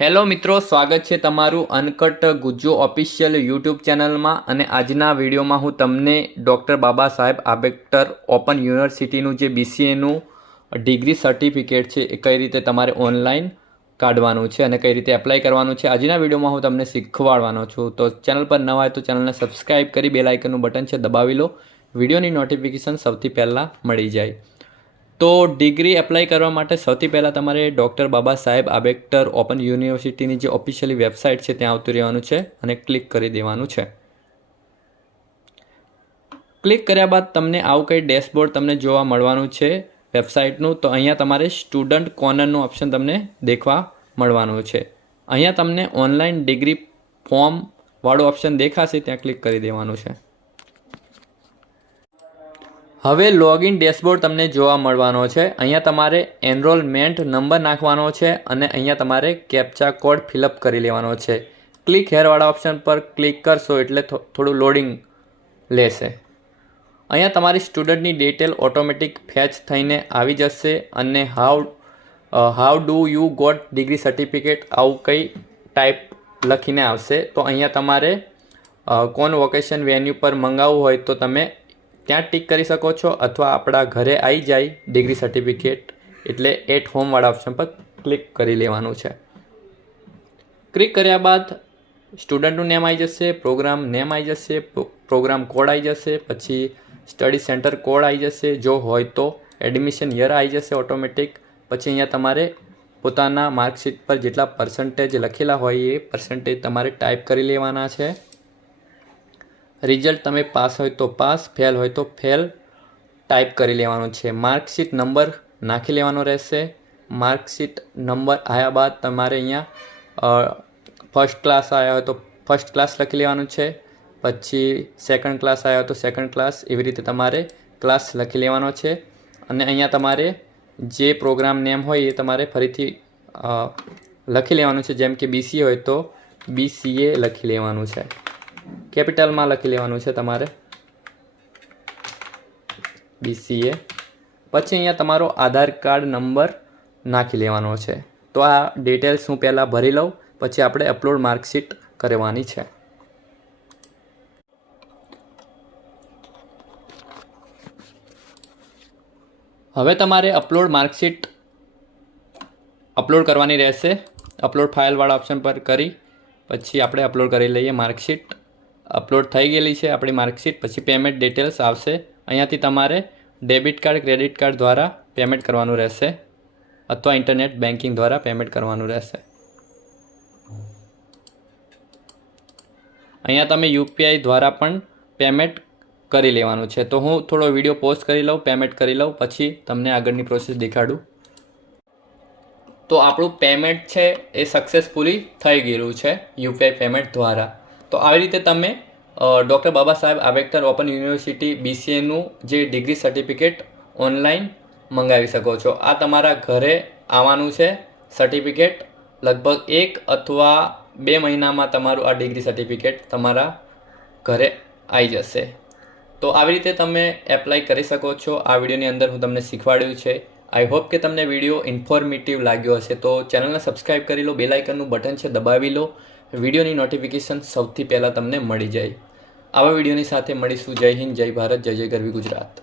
Hello મિત્રો, સ્વાગત છે તમારું અનકટ ગુજ્જો ઓફિશિયલ યુટ્યુબ ચેનલમાં। અને આજના વિડીયોમાં હું તમને ડૉક્ટર બાબા સાહેબ આંબેડકર ઓપન યુનિવર્સિટીનું જે બીસીએનું ડિગ્રી સર્ટિફિકેટ છે એ કઈ રીતે તમારે ઓનલાઈન કાઢવાનું છે અને કઈ રીતે એપ્લાય કરવાનું છે આજના વિડીયોમાં હું તમને શીખવાડવાનો છું। તો ચેનલ પર નવા હોય તો ચેનલને સબસ્ક્રાઈબ કરી બેલ આઇકનનું બટન છે દબાવી લો, વિડીયોની નોટિફિકેશન સૌથી પહેલાં મળી જાય। તો ડિગ્રી એપ્લાય કરવા માટે સૌથી પહેલાં તમારે ડૉક્ટર બાબા સાહેબ આંબેડકર ઓપન યુનિવર્સિટીની જે ઓફિશિયલી વેબસાઇટ છે ત્યાં આવતું રહેવાનું છે અને ક્લિક કરી દેવાનું છે। ક્લિક કર્યા બાદ તમને આવું કંઈ ડેશબોર્ડ તમને જોવા મળવાનું છે વેબસાઇટનું। તો અહીંયા તમારે સ્ટુડન્ટ કોર્નરનું ઓપ્શન તમને દેખવા મળવાનું છે। અહીંયા તમને ઓનલાઈન ડિગ્રી ફોર્મ વાળું ઓપ્શન દેખાશે, ત્યાં ક્લિક કરી દેવાનું છે। હવે લોગિન ડેશબોર્ડ તમને જોવા મળવાનો છે। અહીંયા તમારે એનરોલમેન્ટ નંબર નાખવાનો છે અને અહીંયા તમારે કેપ્ચા કોડ ફિલઅપ કરી લેવાનો છે। ક્લિક હેરવાળા ઓપ્શન પર ક્લિક કરશો એટલે થોડું લોડિંગ લેશે। અહીંયા તમારી સ્ટુડન્ટની ડિટેલ ઓટોમેટિક ફેચ થઈને આવી જશે અને how do you got degree certificate આવું કંઈ ટાઈપ લખીને આવશે। તો અહીંયા તમારે કોન્વોકેશન વેન્યુ પર મંગાવવું હોય તો તમે ત્યાં ટિક કરી શકો છો, અથવા આપણા ઘરે આવી જાય ડિગ્રી સર્ટિફિકેટ એટલે એટ હોમવાળા ઓપ્શન પર ક્લિક કરી લેવાનું છે। ક્લિક કર્યા બાદ સ્ટુડન્ટનું નેમ આવી જશે, પ્રોગ્રામ નેમ આવી જશે, પ્રોગ્રામ કોડ આવી જશે, પછી સ્ટડી સેન્ટર કોડ આવી જશે, જો હોય તો એડમિશન યર આવી જશે ઓટોમેટિક। પછી અહીંયા તમારે પોતાના માર્કશીટ પર જેટલા પર્સન્ટેજ લખેલા હોય એ પર્સન્ટેજ તમારે ટાઈપ કરી લેવાના છે। રિઝલ્ટ તમે પાસ હોય તો પાસ, ફેલ હોય તો ફેલ ટાઈપ કરી લેવાનું છે। માર્કશીટ નંબર નાખી લેવાનો રહેશે। માર્કશીટ નંબર આવ્યા બાદ તમારે અહીંયા ફર્સ્ટ ક્લાસ આવ્યા હોય તો ફર્સ્ટ ક્લાસ લખી લેવાનું છે, પછી સેકન્ડ ક્લાસ આવ્યા હોય તો સેકન્ડ ક્લાસ, એવી રીતે તમારે ક્લાસ લખી લેવાનો છે। અને અહીંયા તમારે જે પ્રોગ્રામ નેમ હોય એ તમારે ફરીથી લખી લેવાનું છે, જેમ કે બીસીએ હોય તો બીસીએ લખી લેવાનું છે, કેપિટલમાં લખી લેવાનું છે તમારે બીસીએ। પછી અહીંયા તમારો આધાર કાર્ડ નંબર નાખી લેવાનો છે। તો આ ડિટેલ્સ હું પહેલાં ભરી લઉં, પછી આપણે અપલોડ માર્કશીટ કરવાની છે। હવે તમારે અપલોડ માર્કશીટ અપલોડ કરવાની રહેશે। અપલોડ ફાઇલવાળા ઓપ્શન પર કરી પછી આપણે અપલોડ કરી લઈએ માર્કશીટ। અપલોડ થઈ ગયેલી છે આપણી માર્કશીટ। પછી પેમેન્ટ ડિટેલ્સ આવશે, અહીંયાથી તમારે ડેબિટ કાર્ડ ક્રેડિટ કાર્ડ દ્વારા પેમેન્ટ કરવાનું રહેશે અથવા ઇન્ટરનેટ બેન્કિંગ દ્વારા પેમેન્ટ કરવાનું રહેશે। અહીંયા તમે યુપીઆઈ દ્વારા પણ પેમેન્ટ કરી લેવાનું છે। તો હું થોડો વિડીયો પોઝ કરી લઉં, પેમેન્ટ કરી લઉં, પછી તમને આગળની પ્રોસેસ દેખાડું। તો આપણું પેમેન્ટ છે એ સક્સેસફુલી થઈ ગયેલું છે યુપીઆઈ પેમેન્ટ દ્વારા। તો આવી રીતે તમે doctor Baba Saheb Ambedkar open university બીસીએનું જે ડિગ્રી સર્ટિફિકેટ ઓનલાઈન મંગાવી શકો છો। આ તમારા ઘરે આવવાનું છે સર્ટિફિકેટ, લગભગ 1 અથવા 2 મહિનામાં તમારું આ ડિગ્રી સર્ટિફિકેટ તમારા ઘરે આવી જશે। તો આવી રીતે તમે એપ્લાય કરી શકો છો। આ વિડીયોની અંદર હું તમને શીખવાડ્યું છે। આઈ હોપ કે તમને વિડીયો ઇન્ફોર્મેટિવ લાગ્યો હશે। તો ચેનલને સબસ્ક્રાઈબ કરી લો, બેલ આઇકનનું બટન છે દબાવી લો, વિડીયોની નોટિફિકેશન સૌથી પહેલાં તમને મળી જાય। આવા વિડીયોની સાથે મળીશું। જય હિન્દ, જય ભારત, જય જય ગરવી ગુજરાત।